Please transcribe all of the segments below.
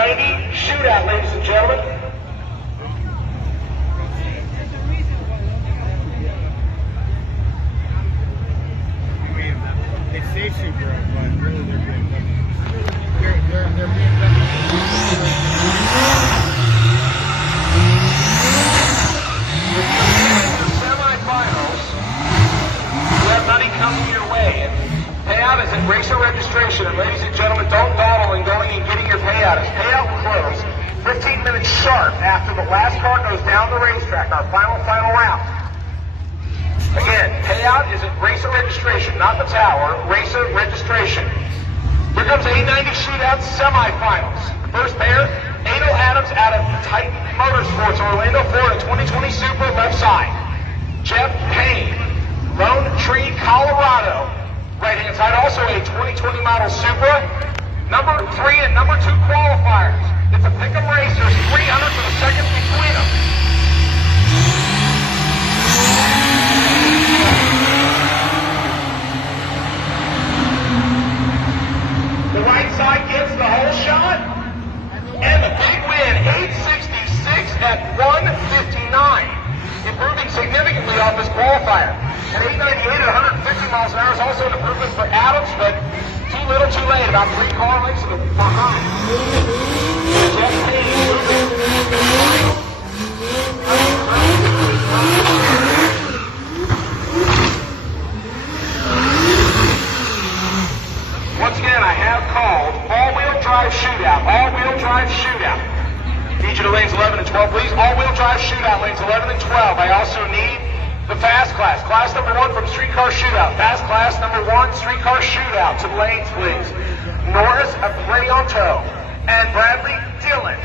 A90 shootout, ladies and gentlemen. They say super, but really they're being they're being semifinals. You have money coming your way, and payout is at racer registration. And ladies and gentlemen, don't dawdle in going and getting your payout. As payout will close 15 minutes sharp after the last car goes down the racetrack. Our final round. Again, payout is at racer registration, not the tower, racer registration. Here comes A90 shootout semifinals. The first pair, Adel Adams out of Titan Motorsports, Orlando, Florida, 2020 Super, left side. Jeff Payne, Lone Tree, Colorado, right-hand side, also a 2020 model Supra. Number 3 and number 2 qualifiers. It's a pick'em race. There's 300 for the seconds between them. The right side gets the whole shot, and the big win, 866 at 159, improving significantly off his qualifier. And 898 at 150 miles an hour is also an improvement for Adams, but too little too late, about 3 car lengths behind. Jeff Payne moving. Once again, I have called all-wheel drive shootout. All-wheel drive shootout. Need you to lanes 11 and 12, please. All-wheel drive shootout, lanes 11 and 12. I also need the fast class. Class number 1 from streetcar shootout. Fast class number 1, streetcar shootout. To the lanes, please. Norris Apreonto and Bradley Dillon.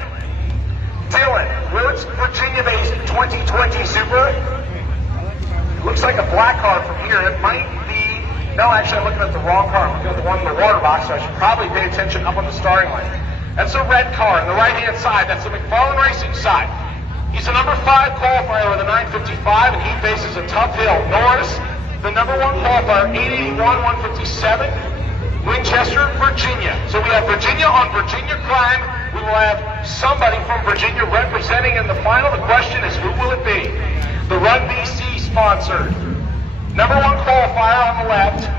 Dillon, Woods, Virginia-based 2020 Super. Looks like a black car from here. It might be. No, actually, I'm looking at the wrong car. I'm looking at the one in the water box, so I should probably pay attention up on the starting line. That's a red car on the right-hand side. That's the McFarlane Racing side. He's a number 5 qualifier with a 955, and he faces a tough hill. Norris, the number 1 qualifier, 881, 157, Winchester, Virginia. So we have Virginia on Virginia crime. We will have somebody from Virginia representing in the final. The question is, who will it be? The Run BC sponsored. Number 1 qualifier on the left,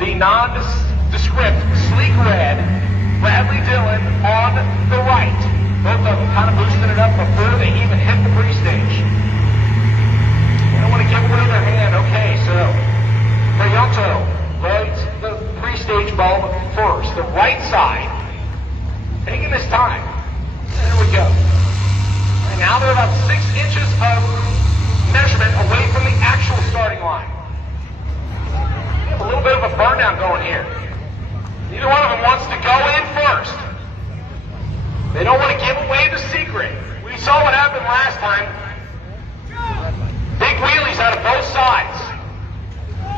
the nondescript sleek red, Bradley Dillon on the right. Both of them kind of boosting it up before they even hit the pre-stage. They don't want to give away their hand. Okay, so Prionto lights the pre-stage bulb first. The right side, taking this time. There we go. And now they're about 6 inches of measurement away from the actual starting line. We have a little bit of a burn down going here. Neither one of them wants to go in first. They don't want to give away the secret. We saw what happened last time. Big wheelies out of both sides.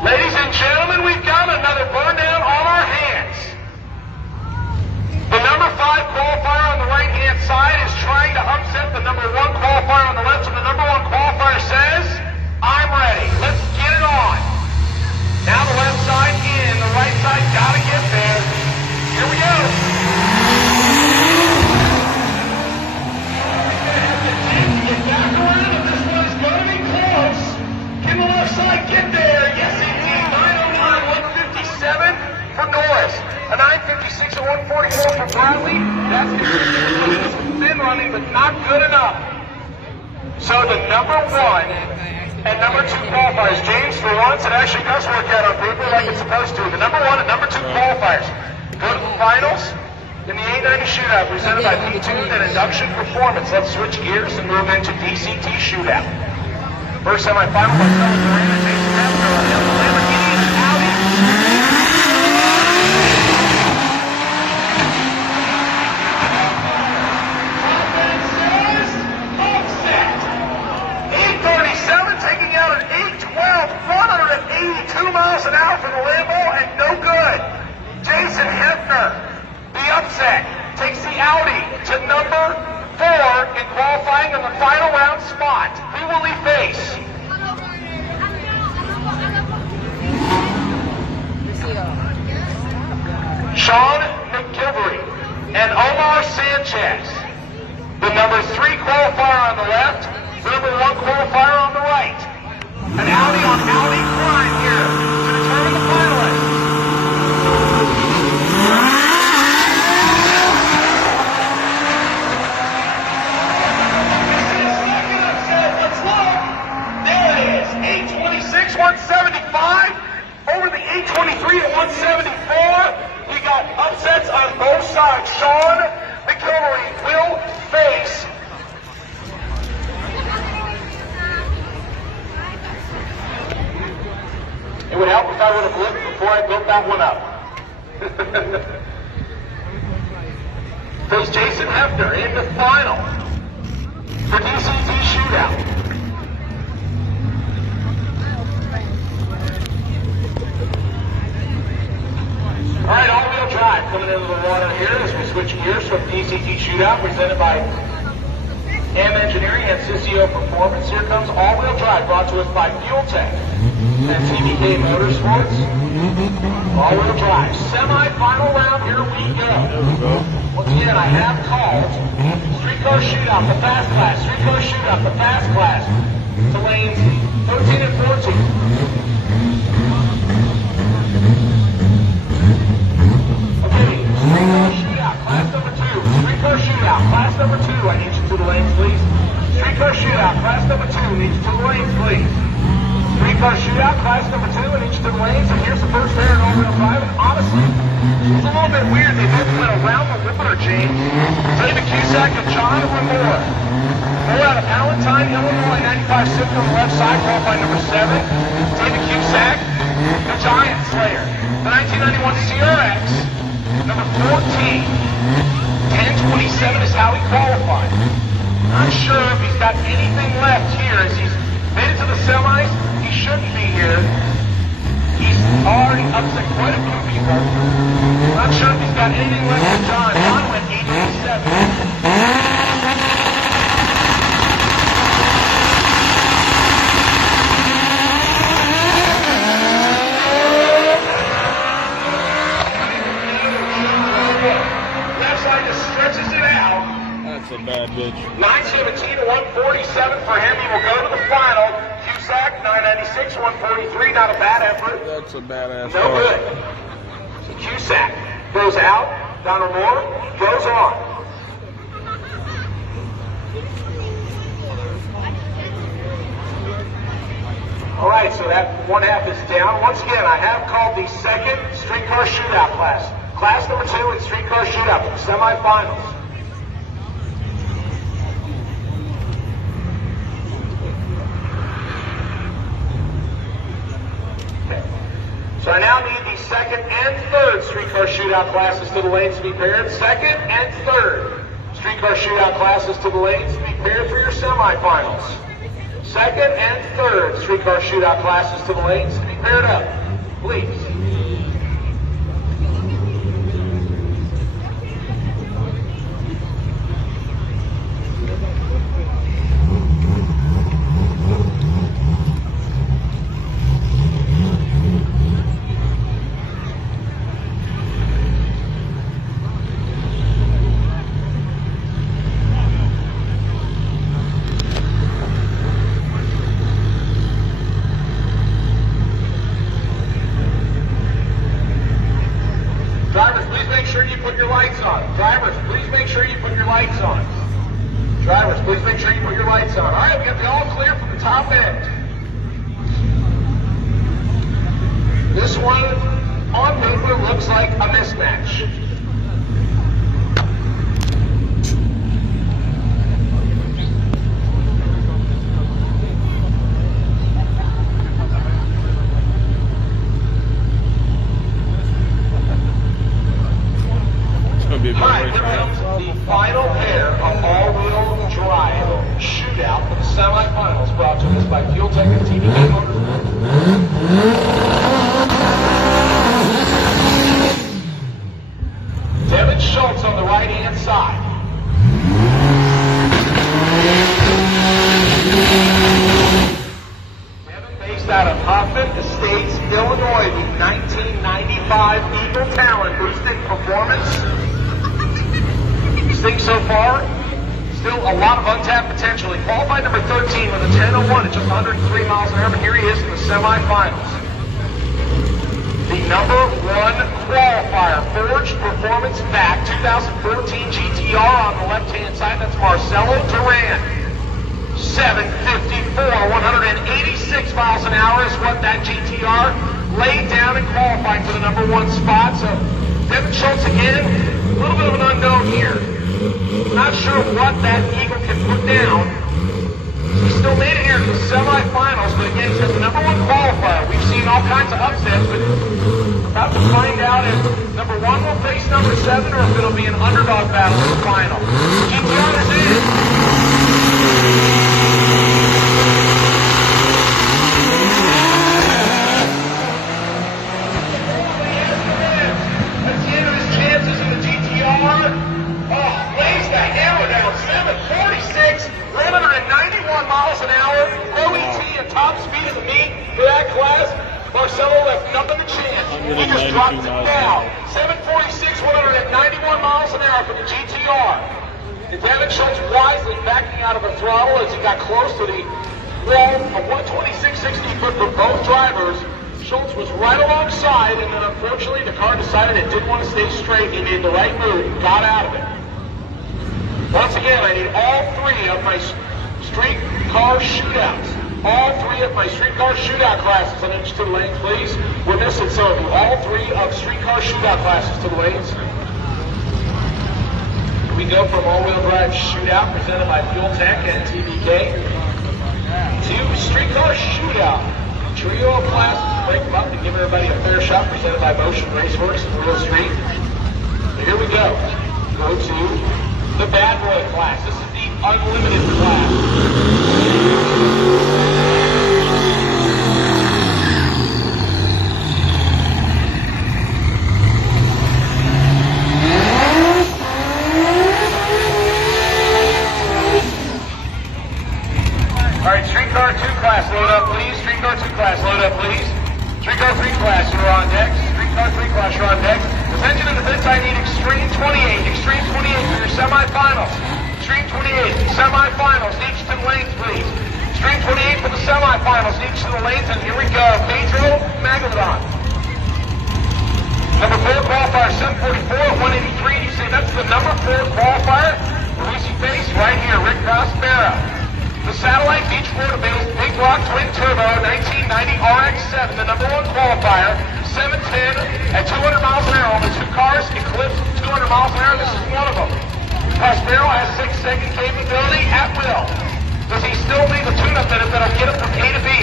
Ladies and gentlemen, we've got another burn down on our hands. The number 5 qualifier on the right-hand side is trying to upset the number 1 qualifier on the left, so the number 1 qualifier says, I'm ready. Let's get it on. Now the left side in, the right side gotta get there. Here we go. Get back around, and this one's gonna be close. Can the left side get there? Yes, indeed. 909, 157 for Norris. A 956 and 144 for Bradley. That's thin running, but not good enough. So the number 1 and number 2 qualifiers. James, for once, it actually does work out on paper like it's supposed to. The number 1 and number 2 qualifiers go to the finals in the A90 shootout presented by P-Tune and Induction Performance. Let's switch gears and move into DCT shootout. First semifinal, Marcelo Durana, Jason Raptor, Lamborghini, Audi. Taking out an 812, 182 miles an hour for the Lambo, and no good. Jason Hefner, the upset, takes the Audi to number 4 in qualifying in the final round spot. Who will he face? Sean McGilvery, and Omar Sanchez. The number 3 qualifier on the left, the number 1 qualifier on the right. An Audi on Audi climb here to determine the finalists. Let's look. There it is. 826, 175. Over the 823 to 174. We got upsets on both sides. Sean McElroy will face it would help if I would have looked before I built that one up. Face Jason Hefner in the final for DCT Shootout. All right, all-wheel drive coming into the water here as we switch gears from DCT Shootout presented by AM Engineering and Sissio Performance. Here comes all-wheel drive brought to us by Fuel Tech and TBK Motorsports. All-wheel drive. Semi-final round, here we go. Once again, I have called streetcar shootout, the fast class. Streetcar shootout, the fast class. To lanes 13 and 14. Streetcar shootout, class number 2. Streetcar shootout, class number 2. I need you to the lanes, please. Streetcar shootout, class number 2. I need you to the lanes, please. Streetcar shootout, class number 2. I need you to the lanes. And here's the first pair in all-wheel drive. And honestly, it's a little bit weird. They both went around the limiter change. David Cusack and John Moore. Moore out of Allentown, Illinois, 95 Civic on the left side, qualified number 7. David Cusack, the Giant Slayer. The 1991 CRX. Number 14, 1027 is how he qualified. Not sure if he's got anything left here as he's made it to the semis. He shouldn't be here. He's already upset quite a few people. Not sure if he's got anything left for John. John went 827. That's a bad bitch. 917 to 147 for him. He will go to the final. Cusack, 996, 143. Not a bad effort. That's a badass. No good. So Cusack goes out. Donald Moore goes on. All right, so that one half is down. Once again, I have called the second streetcar shootout class. Class number 2 in streetcar shootout for the semifinals. So I now need the second and third streetcar shootout classes to the lanes to be paired. Second and third streetcar shootout classes to the lanes to be paired for your semifinals. Second and third streetcar shootout classes to the lanes to be paired up. Please. Drivers, please make sure you put your lights on. Drivers, please make sure you put your lights on. Drivers, please make sure you put your lights on. All right, we got the all clear from the top end. This one on paper looks like a mismatch. All right, here comes the final pair of all-wheel drive shootout for the semifinals, brought to us by Fuel Tech and TBK Motorsports. Devin Schultz on the right-hand side. Devin, based out of Hoffman Estates, Illinois, the 1995 Eagle Talon boosted performance. thing so far, still a lot of untapped potential. He qualified number 13 with a 10:01 at just 103 miles an hour, but here he is in the semifinals. The number one qualifier, Forged Performance Back 2014 GTR on the left-hand side. That's Marcelo Duran. 754, 186 miles an hour is what that GTR laid down and qualified for the number one spot. So Devin Schultz again, a little bit of an unknown here. Not sure what that Eagle can put down. He still made it here to the semifinals, but again, he's the number one qualifier. We've seen all kinds of upsets, but about to find out if number one will face number 7 or if it'll be an underdog battle in the final. GTR is in. Miles an hour, OET and top speed of the meet for that class. Marcelo left nothing to chance. He just dropped it down. 746, 191 miles an hour for the GTR. And Devin Schultz wisely backing out of the throttle as he got close to the wall of 126.60 foot for both drivers. Schultz was right alongside, and then unfortunately the car decided it didn't want to stay straight. He made the right move and got out of it. Once again, I need all three of my street car shootouts. All three of my streetcar shootout classes. An inch to the lanes, please. We're missing some of you. All three of streetcar shootout classes to the lanes. We go from all-wheel drive shootout presented by Fuel Tech and TBK to streetcar shootout. Trio of classes. Break them up and give everybody a fair shot presented by Motion Raceworks and Real Street. So here we go. Go to the bad boy class. This is the unlimited class. All right, streetcar 2 class, load up, please. Streetcar 2 class, load up, please. Streetcar 3 class, you're on deck. Streetcar 3 class, you're on deck. Attention in the pits, I need Extreme 28. Extreme 28 for your semifinals. Extreme 28, semifinals, each to the lanes, please. Extreme 28 for the semifinals, each to the lanes, and here we go. Pedro Magalon. Number 4 qualifier, 744, 183. You see, that's the number 4 qualifier. Lucy Face, right here, Rick Prospero. The Satellite Beach Florida based Big Block Twin Turbo 1990 RX-7, the number 1 qualifier, 710 at 200 miles an hour. Only 2 cars eclipse 200 miles an hour. This is one of them. Prospero has 6-second capability at will. Does he still need the tune-up that'll get him from A to B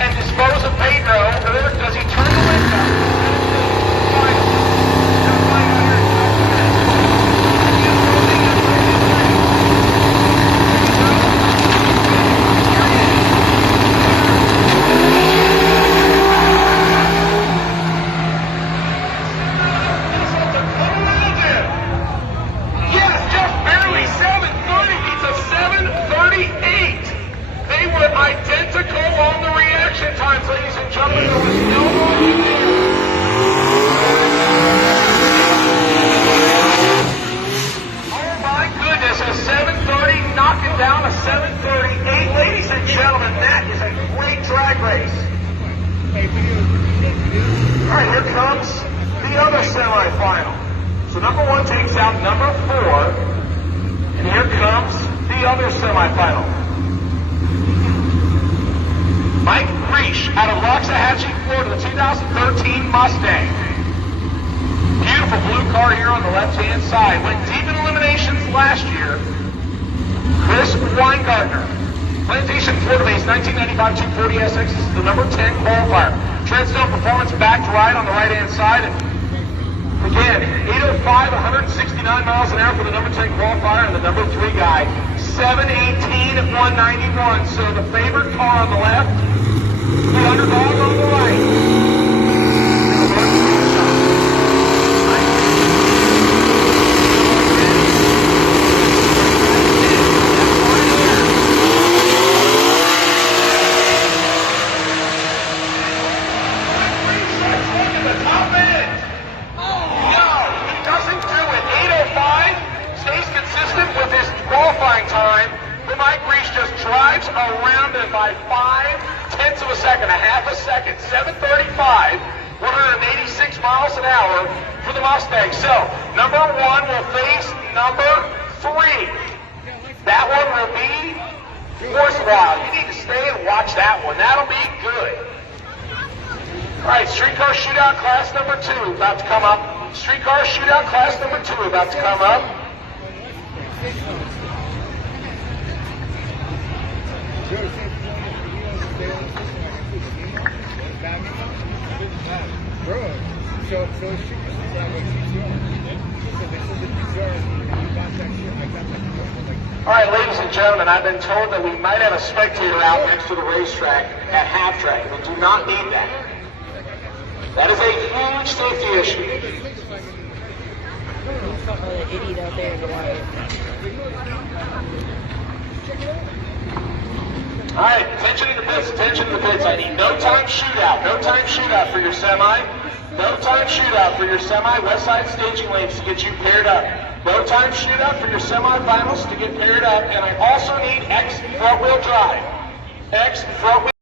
and dispose of Pedro, or does he turn the lights up? Stays around it by 0.5 of a second, a half a second. 7:35, 186 miles an hour for the Mustang. So, number 1 will face number 3. That one will be worthwhile. You need to stay and watch that one. That'll be good. All right, streetcar shootout class number 2 about to come up. Streetcar shootout class number 2 about to come up. All right, ladies and gentlemen, I've been told that we might have a spectator out next to the racetrack at half track, and we do not need that. That is a huge safety issue. An idiot out there in the water. All right, attention to the pits, attention to the pits. I need no time shootout. No time shootout for your semi. No time shootout for your semi. West side staging lanes to get you paired up. No time shootout for your semifinals to get paired up. And I also need X front wheel drive. X front wheel.